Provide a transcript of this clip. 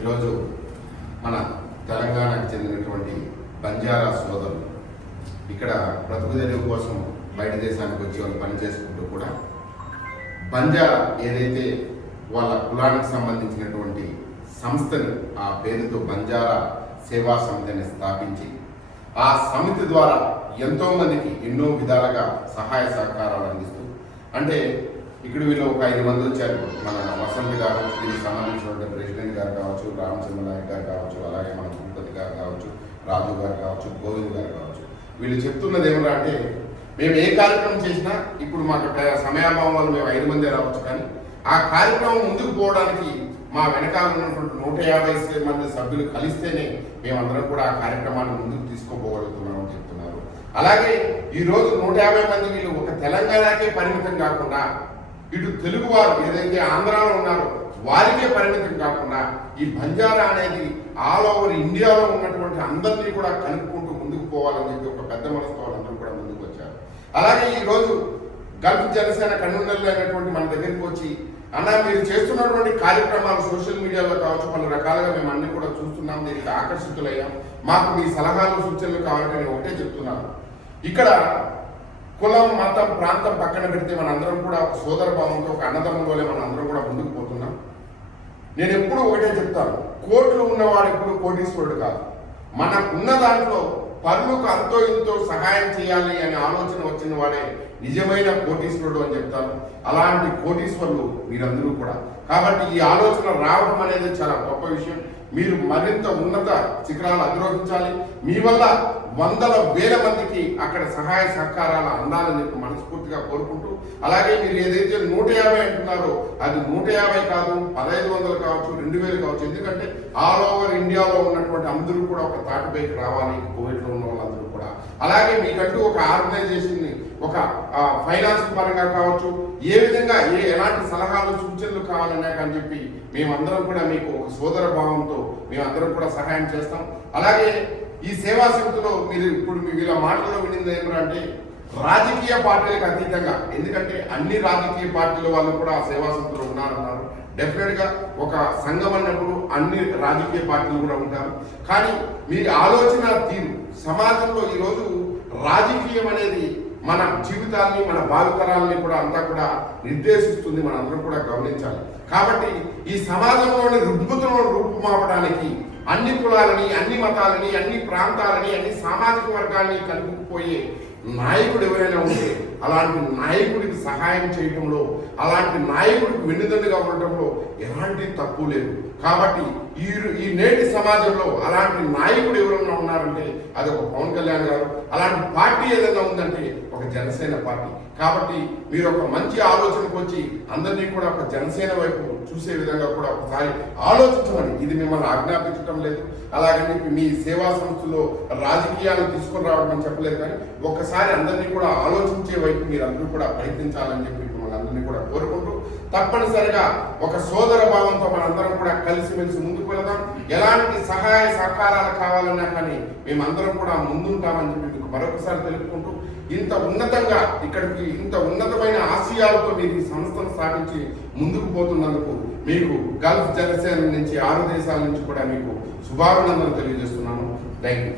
ఈరోజు మన తెలంగాణకు చెందినటువంటి బంజారా సోదరులు. ఇక్కడ బ్రతుకు తెరువు కోసం బయట దేశానికి వచ్చి వాళ్ళు పని చేసుకుంటూ కూడా బంజారా ఏదైతే వాళ్ళ కులానికి సంబంధించినటువంటి సంస్థని ఆ పేరుతో బంజారా సేవా సమితిని స్థాపించి ఆ సమితి ద్వారా ఎంతోమందికి ఎన్నో విధాలుగా సహాయ సహకారాలు అందిస్తూ అంటే ఇక్కడ వీళ్ళు ఒక ఐదు మంది వచ్చారు మన వసంత్ గారు దీనికి సంబంధించిన కావచ్చు రామచంద్ర నాయక్ గారు కావచ్చు అలాగే మన తిరుపతి గారు కావచ్చు రాజు గారు కావచ్చు గోవింద్ గారు కావచ్చు. వీళ్ళు చెప్తున్నది ఏమన్నా అంటే మేము ఏ కార్యక్రమం చేసినా ఇప్పుడు మాకు సమయాభావం వల్ల మేము ఐదు మంది రావచ్చు కానీ ఆ కార్యక్రమం ముందుకు పోవడానికి మా వెనకాల ఉన్నటువంటి నూట యాభై మంది సభ్యులు కలిస్తేనే మేమందరం కూడా ఆ కార్యక్రమాన్ని ముందుకు తీసుకోపోగలుగుతున్నామని చెప్తున్నారు. అలాగే ఈరోజు నూట యాభై మంది వీళ్ళు ఒక తెలంగాణకే పరిమితం కాకుండా ఇటు తెలుగు వారు ఏదైతే ఆంధ్రాలో ఉన్నారో వారికే పరిమితం కాకుండా ఈ బంజారా అనేది ఆల్ ఓవర్ ఇండియాలో ఉన్నటువంటి అందరినీ కూడా కలుపుకుంటూ ముందుకు పోవాలని చెప్పి ఒక పెద్ద మనసుతో వాళ్ళందరూ కూడా ముందుకు వచ్చారు. అలాగే ఈరోజు గల్ఫ్ జనసేన కన్వీనర్లు అయినటువంటి మన దగ్గరికి వచ్చి అన్న మీరు చేస్తున్నటువంటి కార్యక్రమాలు సోషల్ మీడియాలో కావచ్చు పలు రకాలుగా మేము అన్ని కూడా చూస్తున్నాం దీనికి ఆకర్షితులయ్యాం మాకు మీ సలహాలు సూచనలు కావాలని ఒకటే చెప్తున్నాను. ఇక్కడ కులం మతం ప్రాంతం పక్కన పెడితే మనందరం కూడా ఒక సోదర భావంతో ఒక అన్నదమ్ములోనే మన అందరం కూడా ముందుకు పోతున్నాం. నేను ఎప్పుడు ఒకటే చెప్తాను కోట్లు ఉన్నవాడు ఎప్పుడు కోటీశ్వరుడు కాదు. మనకున్న దాంట్లో పనులకు అంతో ఇంతో సహాయం చేయాలి అనే ఆలోచన వచ్చిన వాడే నిజమైన కోటీశ్వరుడు అని చెప్తాను. అలాంటి కోటీశ్వరులు మీరందరూ కూడా. కాబట్టి ఈ ఆలోచన రావడం అనేది చాలా గొప్ప విషయం. మీరు మరింత ఉన్నత శిఖరాలు అధిరోహించాలి. మీ వల్ల వందల వేల మందికి అక్కడ సహాయ సహకారాలు అందాలని చెప్పి మనస్ఫూర్తిగా కోరుకుంటూ అలాగే మీరు ఏదైతే నూట యాభై అంటున్నారో అది నూట యాభై కాదు పదహైదు వందలు కావచ్చు రెండు వేలు కావచ్చు. ఎందుకంటే ఆల్ ఓవర్ ఇండియాలో ఉన్నటువంటి అందరూ కూడా ఒక తాటిపైకి రావాలి కోవిడ్లో ఉన్న వాళ్ళందరూ కూడా. అలాగే మీకంటూ ఒక ఆర్గనైజేషన్ని ఒక ఫైనాన్స్ పరంగా కావచ్చు ఏ విధంగా ఏ ఎలాంటి సలహాలు సూచనలు కావాలన్నా కానీ చెప్పి మేమందరం కూడా మీకు ఒక సోదర భావంతో మేమందరం కూడా సహాయం చేస్తాం. అలాగే ఈ సేవా సమితిలో మీరు ఇప్పుడు మీ ఇలా మాటల్లో వినింది ఏమంటే రాజకీయ పార్టీలకు అతీతంగా ఎందుకంటే అన్ని రాజకీయ పార్టీల వాళ్ళు కూడా సేవా సమితిలో ఉన్నారన్నారు. డెఫినెట్గా ఒక సంఘం అన్నప్పుడు అన్ని రాజకీయ పార్టీలు కూడా ఉంటారు. కానీ మీ ఆలోచన తీరు సమాజంలో ఈరోజు రాజకీయం అనేది మన జీవితాన్ని మన భావితరాలని కూడా అంతా కూడా నిర్దేశిస్తుంది మనందరం కూడా గమనించాలి. కాబట్టి ఈ సమాజంలోని రుగ్మతలను రూపుమాపడానికి అన్ని కులాలని అన్ని మతాలని అన్ని ప్రాంతాలని అన్ని సామాజిక వర్గాన్ని కలుపుకుపోయే నాయకుడు ఎవరైనా ఉంటే అలాంటి నాయకుడికి సహాయం చేయటంలో అలాంటి నాయకుడికి వెన్నుదన్నుగా ఉండటంలో ఎలాంటి తప్పు లేదు. కాబట్టి ఈ ఈ నేటి సమాజంలో అలాంటి నాయకుడు ఎవరైనా ఉన్నారంటే అది ఒక పవన్ కళ్యాణ్ గారు అలాంటి పార్టీ ఏదైనా ఉందంటే ఒక జనసేన పార్టీ. కాబట్టి మీరు ఒక మంచి ఆలోచనకు వచ్చి అందరినీ కూడా ఒక జనసేన వైపు చూసే విధంగా కూడా ఒకసారి ఆలోచించమని. ఇది మిమ్మల్ని ఆజ్ఞాపించడం లేదు. అలాగని చెప్పి మీ సేవా సంస్థలో రాజకీయాలు తీసుకుని రావడం చెప్పలేదు కానీ ఒక్కసారి అందరినీ కూడా ఆలోచించ వైపు మీరు అందరూ కూడా ప్రయత్నించాలని చెప్పి మిమ్మల్ని అందరినీ కూడా కోరుకుంటూ తప్పనిసరిగా ఒక సోదర భావంతో మనందరం కూడా కలిసిమెలిసి ముందుకు వెళదాం. ఎలాంటి సహాయ సహకారాలు కావాలన్నా కానీ మేమందరం కూడా ముందుంటామని చెప్పి మీకు మరొకసారి తెలుపుకుంటూ ఇంత ఉన్నతంగా ఇక్కడికి ఇంత ఉన్నతమైన ఆశయాలతో మీరు ఈ సంస్థను స్థాపించి ముందుకు పోతున్నందుకు మీకు గల్ఫ్ జనసేన నుంచి ఆరు దేశాల నుంచి కూడా మీకు శుభాభినందనలు తెలియజేస్తున్నాను. Thank you